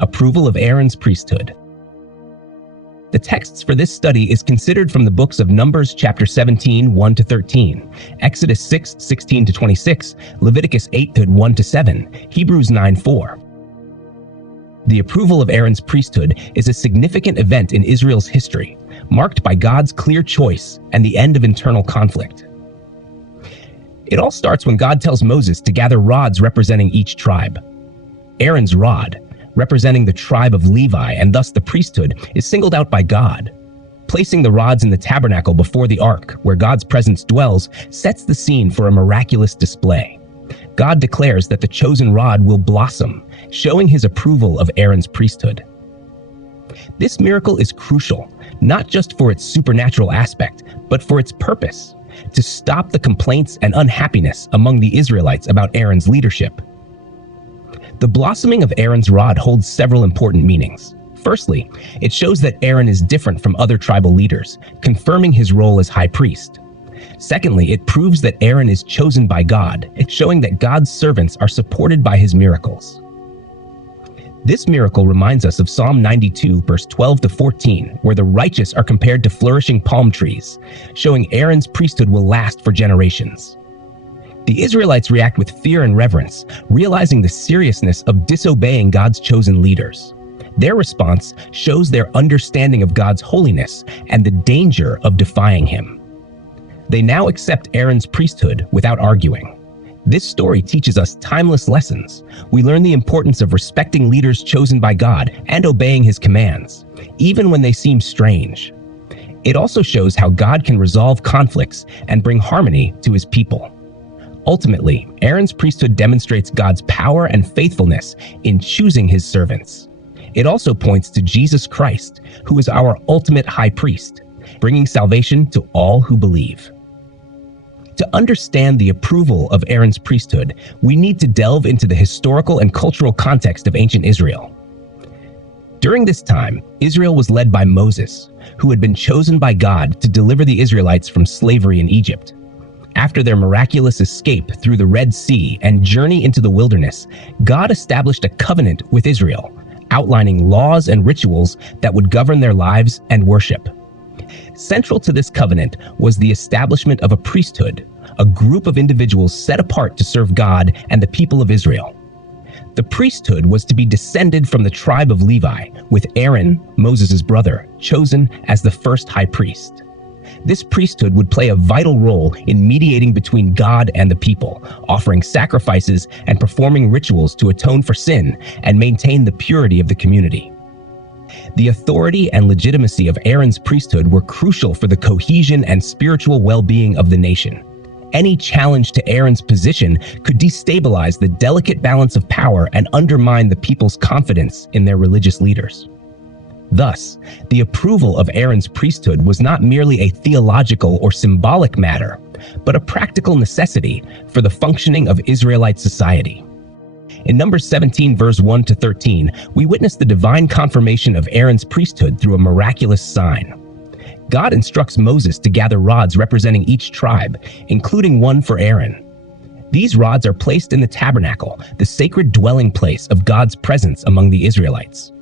Approval of Aaron's Priesthood. The texts for this study is considered from the books of Numbers chapter 17, 1-13, Exodus 6, 16-26, Leviticus 8, 1-7, Hebrews 9, 4. The approval of Aaron's priesthood is a significant event in Israel's history, marked by God's clear choice and the end of internal conflict. It all starts when God tells Moses to gather rods representing each tribe. Aaron's rod, representing the tribe of Levi and thus the priesthood, is singled out by God. Placing the rods in the tabernacle before the ark, where God's presence dwells, sets the scene for a miraculous display. God declares that the chosen rod will blossom, showing his approval of Aaron's priesthood. This miracle is crucial, not just for its supernatural aspect, but for its purpose: to stop the complaints and unhappiness among the Israelites about Aaron's leadership. The blossoming of Aaron's rod holds several important meanings. Firstly, it shows that Aaron is different from other tribal leaders, confirming his role as high priest. Secondly, it proves that Aaron is chosen by God, showing that God's servants are supported by his miracles. This miracle reminds us of Psalm 92, verse 12-14, where the righteous are compared to flourishing palm trees, showing Aaron's priesthood will last for generations. The Israelites react with fear and reverence, realizing the seriousness of disobeying God's chosen leaders. Their response shows their understanding of God's holiness and the danger of defying him. They now accept Aaron's priesthood without arguing. This story teaches us timeless lessons. We learn the importance of respecting leaders chosen by God and obeying his commands, even when they seem strange. It also shows how God can resolve conflicts and bring harmony to his people. Ultimately, Aaron's priesthood demonstrates God's power and faithfulness in choosing his servants. It also points to Jesus Christ, who is our ultimate high priest, bringing salvation to all who believe. To understand the approval of Aaron's priesthood, we need to delve into the historical and cultural context of ancient Israel. During this time, Israel was led by Moses, who had been chosen by God to deliver the Israelites from slavery in Egypt. After their miraculous escape through the Red Sea and journey into the wilderness, God established a covenant with Israel, outlining laws and rituals that would govern their lives and worship. Central to this covenant was the establishment of a priesthood, a group of individuals set apart to serve God and the people of Israel. The priesthood was to be descended from the tribe of Levi, with Aaron, Moses' brother, chosen as the first high priest. This priesthood would play a vital role in mediating between God and the people, offering sacrifices and performing rituals to atone for sin and maintain the purity of the community. The authority and legitimacy of Aaron's priesthood were crucial for the cohesion and spiritual well-being of the nation. Any challenge to Aaron's position could destabilize the delicate balance of power and undermine the people's confidence in their religious leaders. Thus, the approval of Aaron's priesthood was not merely a theological or symbolic matter, but a practical necessity for the functioning of Israelite society. In Numbers 17, verse 1-13, we witness the divine confirmation of Aaron's priesthood through a miraculous sign. God instructs Moses to gather rods representing each tribe, including one for Aaron. These rods are placed in the tabernacle, the sacred dwelling place of God's presence among the Israelites.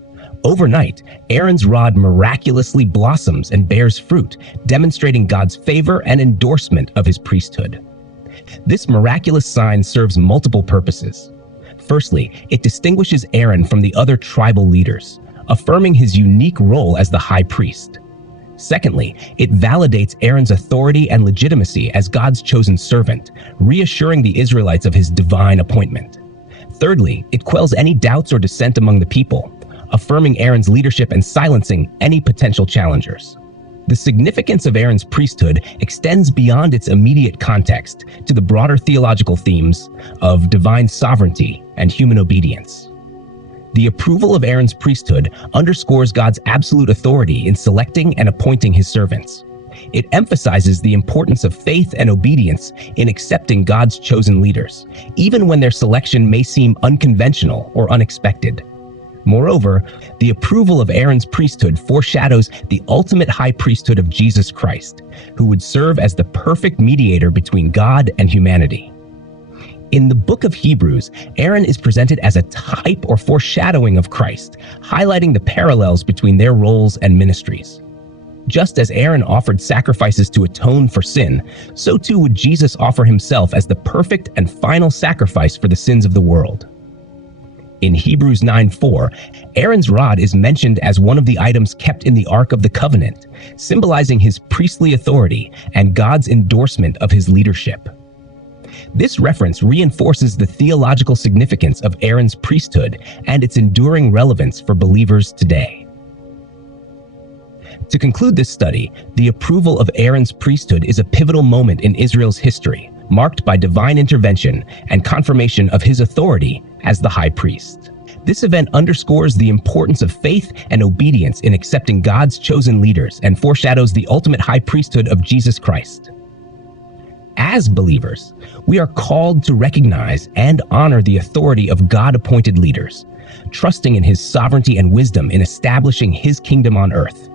Overnight, Aaron's rod miraculously blossoms and bears fruit, demonstrating God's favor and endorsement of his priesthood. This miraculous sign serves multiple purposes. Firstly, it distinguishes Aaron from the other tribal leaders, affirming his unique role as the high priest. Secondly, it validates Aaron's authority and legitimacy as God's chosen servant, reassuring the Israelites of his divine appointment. Thirdly, it quells any doubts or dissent among the people, affirming Aaron's leadership and silencing any potential challengers. The significance of Aaron's priesthood extends beyond its immediate context to the broader theological themes of divine sovereignty and human obedience. The approval of Aaron's priesthood underscores God's absolute authority in selecting and appointing his servants. It emphasizes the importance of faith and obedience in accepting God's chosen leaders, even when their selection may seem unconventional or unexpected. Moreover, the approval of Aaron's priesthood foreshadows the ultimate high priesthood of Jesus Christ, who would serve as the perfect mediator between God and humanity. In the book of Hebrews, Aaron is presented as a type or foreshadowing of Christ, highlighting the parallels between their roles and ministries. Just as Aaron offered sacrifices to atone for sin, so too would Jesus offer himself as the perfect and final sacrifice for the sins of the world. In Hebrews 9:4, Aaron's rod is mentioned as one of the items kept in the Ark of the Covenant, symbolizing his priestly authority and God's endorsement of his leadership. This reference reinforces the theological significance of Aaron's priesthood and its enduring relevance for believers today. To conclude this study, the approval of Aaron's priesthood is a pivotal moment in Israel's history, marked by divine intervention and confirmation of his authority as the high priest. This event underscores the importance of faith and obedience in accepting God's chosen leaders and foreshadows the ultimate high priesthood of Jesus Christ. As believers, we are called to recognize and honor the authority of God-appointed leaders, trusting in his sovereignty and wisdom in establishing his kingdom on earth.